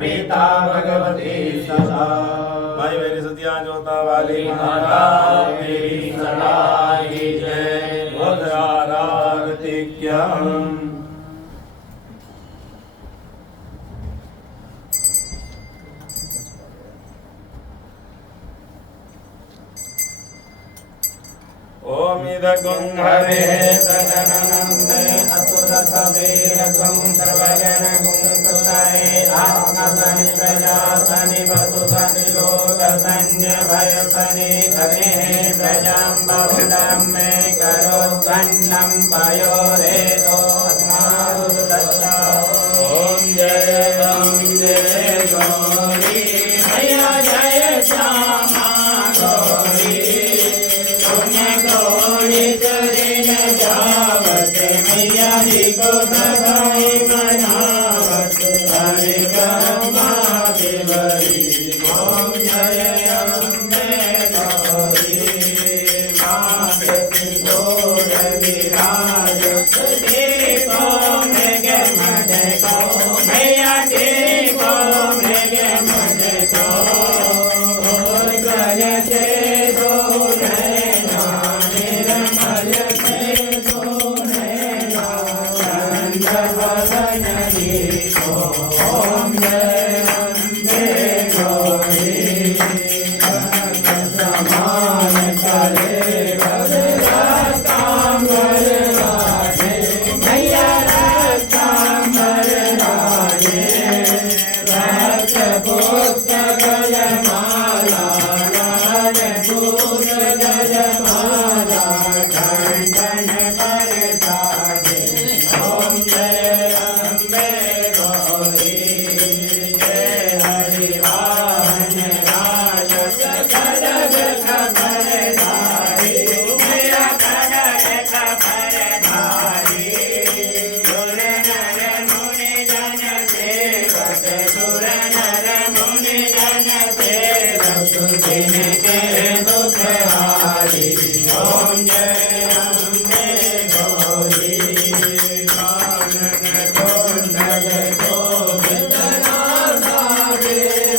प्रीता भगवती सदा भाई मेरी सत्या जोता वाली माता मेरी सदा ही जय बोध आरती क्या ओम इदगुंहरे प्रजननंदे असुरसवीरत्वं सर्वजनगुणसुताय आत्मसनि प्रजासनि वसुसनि लोकसन्य भयसनि धनेः प्रजां बहुलं मे करोत्पन्नं पयोरेतो अस्मादुदत्ता ॐ जय गौरी मैया जय श्यामा गौरी मैया जी को सदाई मनावत हरे गंगा देवरी ओम जय अम्बे गौरी मात सिंदूर विराजत देखो मृग मद को मैया देखो मृग मद को गज से दो नैना निर्मल से दो ओम जय अम्बे गौरी समान करे रातांबर राजे मैया रातांबर राजे रक्त पुस्तक जयमाला राजपूत जयमाला खंडन पर साजे ओम जय अम्बे गौरी जय हरिवाहन राजस खड्ग खबरधारी मैया खड्ग खबरधारी सुर नर मुनि जन सेवक सुर नर मुनि जन सेवक जिनके दुख हारी ओम जय अम्बे गौरी कानन कुंडल शोभित नासा के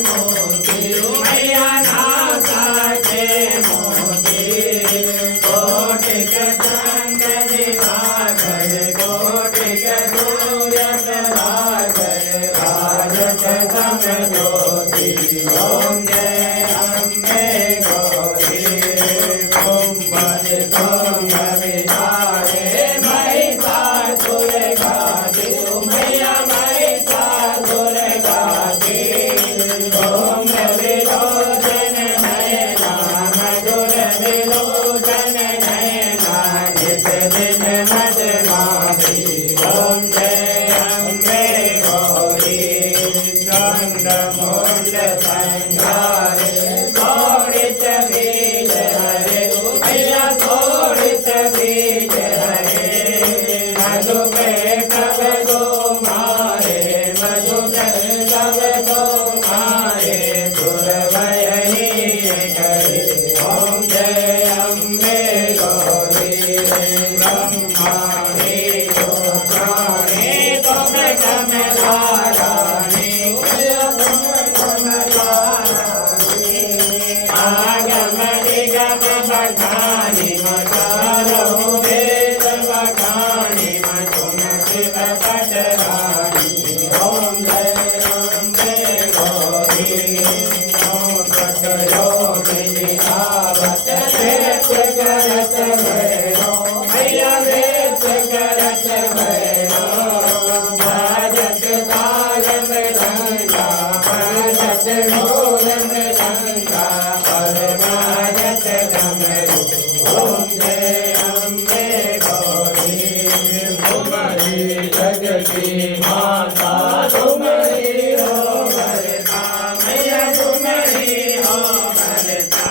मोती मैया नासा के मोती कोटिक चंद्र दिवाकर कोटिक सूर्य प्रभाकर भारत समज्योति ओम जय अम्बे गौरी कुंभज कुंभ विचारे महिषासुर घाती मैया महिषासुर घाती ओम विलोचन नयना मधुर विलोचन नयना नित दिन मद माही ओम जय अम्बे गौरी चंड मूल संघारे तोड़ित बीज हरे मैया तोड़ित बीज हरे मधु पे कब गो मारे मधु पे कब गो मारे सुरवयनी करे ओम जय अम्बे गौरी ब्रह्माणी ज्योताणी तुम कमलारानी तुम कमलारानी आगम निगम बखानी मचारो वेद बखानी तुम शिव पटरानी ओम जय अम्बे गौरी ओम पटयोगिनी आवत नृत्य करत भैरो मैया नृत्य करत भैरो भजत ताल मृदंगा भजत ढोल मृदंगा और भजत डमरू ओम जय अम्बे गौरी तुम्हारी जग की माता तुम्हारी हो भरता मैया तुम्हारी हो भरता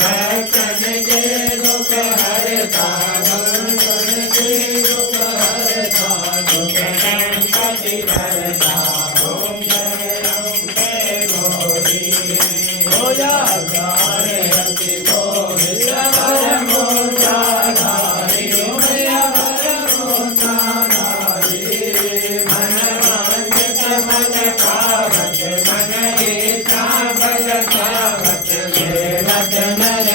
भक्तन के दुख हरता भक्तन के दुख हरता दुख गणपति हरता ओम जय अम्बे गौरी बोला गारे रति गोविंद वर मोचा धारी मैया वर मोचा धारी मन वांछित मन पावत मन इच्छा बल पावत देवत नर